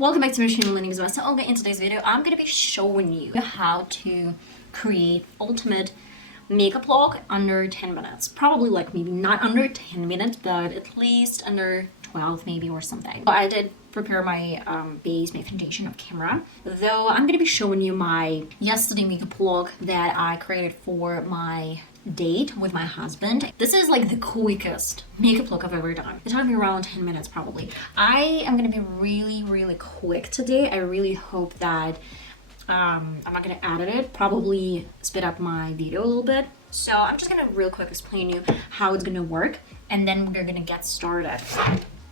Welcome back to my channel. My name is VassaOlga. In today's video, I'm going to be showing you how to create ultimate makeup look under 10 minutes. Probably like maybe not under 10 minutes, but at least under 12 maybe or something. I did prepare my base, my foundation off camera. Though I'm going to be showing you my yesterday makeup look that I created for my date with my husband. This is like the quickest makeup look I've ever done. It took me around 10 minutes probably. I am gonna be really quick today. I really hope that I'm not gonna edit it, probably speed up my video a little bit. So I'm just gonna real quick explain you how it's gonna work, and then we're gonna get started.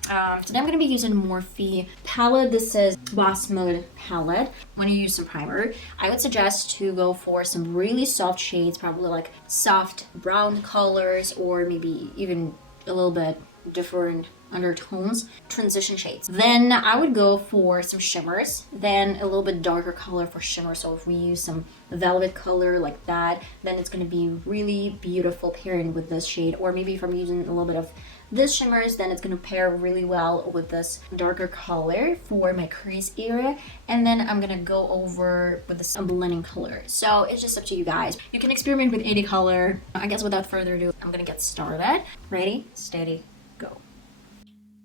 Today I'm going to be using Morphe palette. This is Boss Mode palette. When you use some primer, I would suggest to go for some really soft shades, probably like soft brown colors or maybe even a little bit different undertones, transition shades. Then I would go for some shimmers, then a little bit darker color for shimmer. So if we use some velvet color like that, then it's going to be really beautiful pairing with this shade. Or maybe if I'm using a little bit of this shimmers, then it's going to pair really well with this darker color for my crease area. And then I'm going to go over with this blending color. So it's just up to you guys. You can experiment with any color. I guess without further ado, I'm going to get started. Ready, steady, go.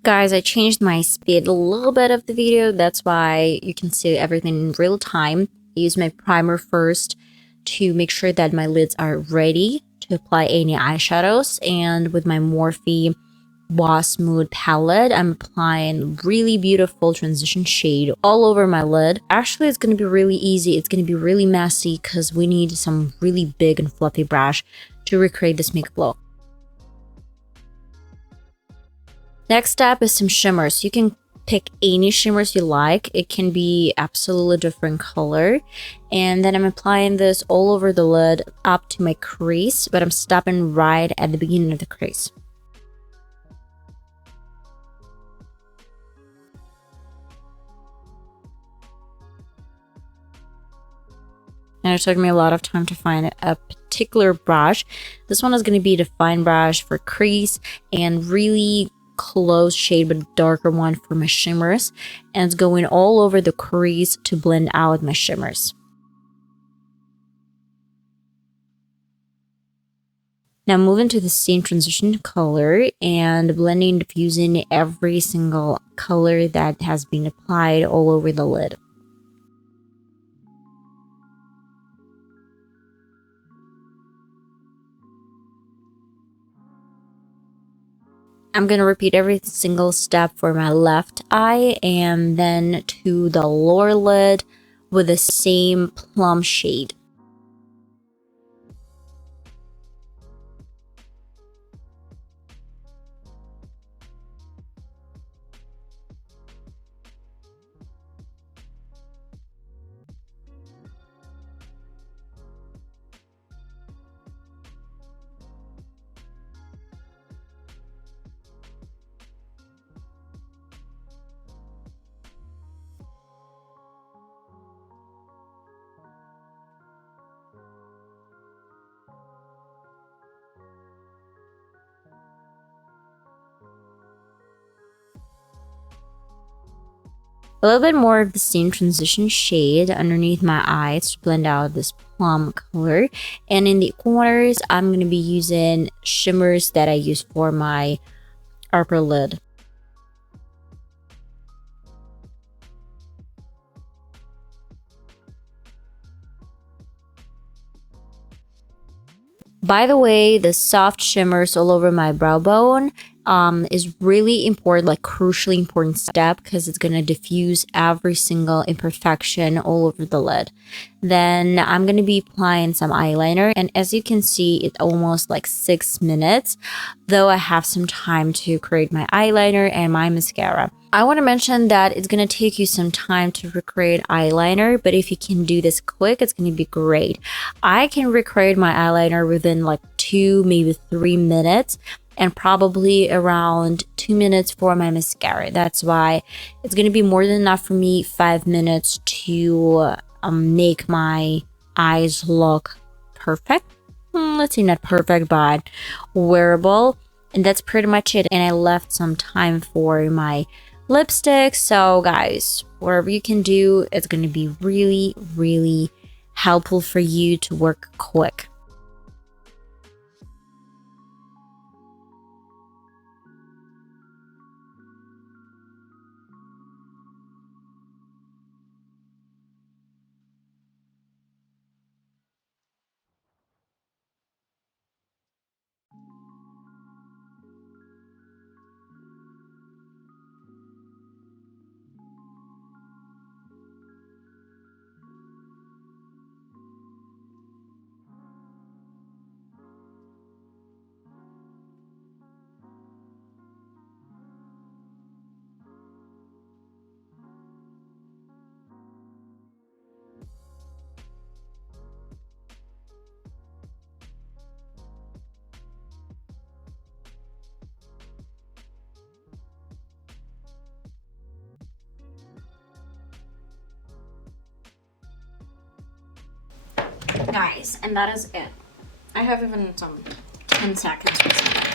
Guys, I changed my speed a little bit of the video. That's why you can see everything in real time. I use my primer first to make sure that my lids are ready to apply any eyeshadows. And with my Morphe Boss Mood palette, I'm applying really beautiful transition shade all over my lid. Actually, it's going to be really easy. It's going to be really messy because we need some really big and fluffy brush to recreate this makeup look. Next step is some shimmers. You can pick any shimmers you like. It can be absolutely different color. And then I'm applying this all over the lid up to my crease, but I'm stopping right at the beginning of the crease. And it took me a lot of time to find a particular brush. This one is going to be the fine brush for crease and really close shade but darker one for my shimmers, and it's going all over the crease to blend out my shimmers. Now moving to the same transition color and blending, diffusing every single color that has been applied all over the lid. I'm going to repeat every single step for my left eye and then to the lower lid with the same plum shade. A little bit more of the same transition shade underneath my eyes to blend out this plum color. And in the corners, I'm going to be using shimmers that I use for my upper lid. By the way, the soft shimmers all over my brow bone is really important, like crucially important step, because it's going to diffuse every single imperfection all over the lid. Then I'm going to be applying some eyeliner, and as you can see, it's almost like 6 minutes, though I have some time to create my eyeliner and my mascara. I want to mention that it's going to take you some time to recreate eyeliner, but if you can do this quick, it's going to be great. I can recreate my eyeliner within like 2, maybe 3 minutes, and probably around 2 minutes for my mascara. That's why it's going to be more than enough for me, 5 minutes to make my eyes look perfect. Let's say not perfect, but wearable. And that's pretty much it. And I left some time for my lipstick. So guys, whatever you can do, it's going to be really, really helpful for you to work quick. Guys, and that is it. I have even some 10 seconds.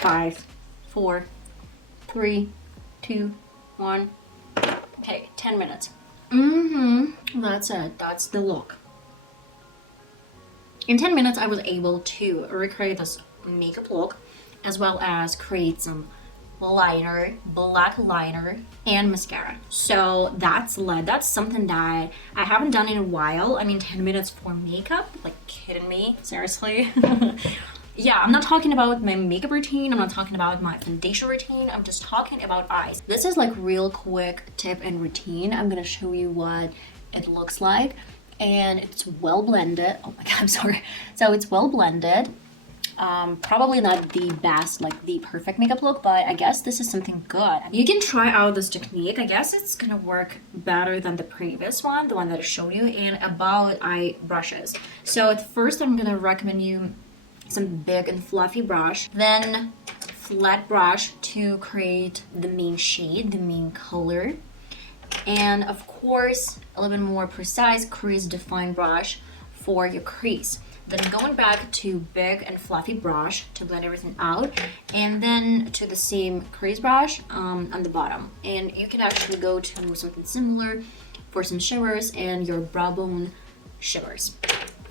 5, 4, 3, 2, 1. Okay, 10 minutes. That's it. That's the look. In 10 minutes, I was able to recreate this makeup look, as well as create some liner, black liner, and mascara. So that's something that I haven't done in a while. I mean, 10 minutes for makeup? Like, kidding me? Seriously? Yeah, I'm not talking about my makeup routine. I'm not talking about my foundation routine. I'm just talking about eyes. This is like real quick tip and routine. I'm gonna show you what it looks like. And it's well blended. Oh my god, I'm sorry. So it's well blended. Probably not the best, like the perfect makeup look, but I guess this is something good. You can try out this technique. I guess it's gonna work better than the previous one, the one that I showed you. And about eye brushes. So at first I'm gonna recommend you some big and fluffy brush, then flat brush to create the main shade, the main color. And of course, a little bit more precise crease defined brush for your crease. Then going back to big and fluffy brush to blend everything out, and then to the same crease brush on the bottom. And you can actually go to something similar for some shimmers and your brow bone shimmers.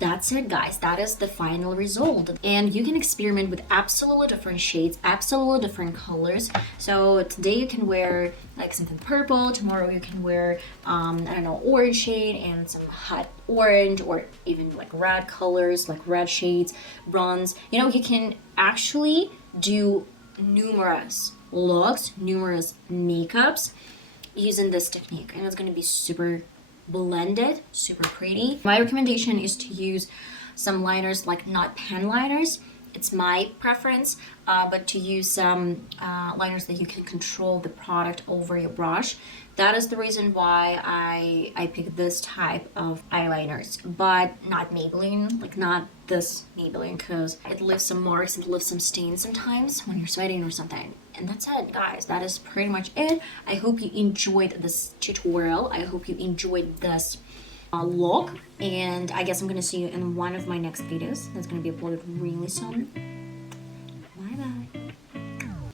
That's it, guys. That is the final result. And you can experiment with absolutely different shades, absolutely different colors. So today you can wear like something purple, tomorrow you can wear I don't know, orange shade and some hot orange, or even like red colors, like red shades, bronze. You know, you can actually do numerous looks, numerous makeups using this technique, and it's going to be super blended, super pretty. My recommendation is to use some liners, like not pen liners. It's my preference, but to use some liners that you can control the product over your brush. That is the reason why I picked this type of eyeliners, but not Maybelline, like not this Maybelline, because it leaves some marks and leaves some stains sometimes when you're sweating or something. And that's it, guys. That is pretty much it. I hope you enjoyed this tutorial. I hope you enjoyed this look, and I guess I'm gonna see you in one of my next videos that's gonna be uploaded really soon.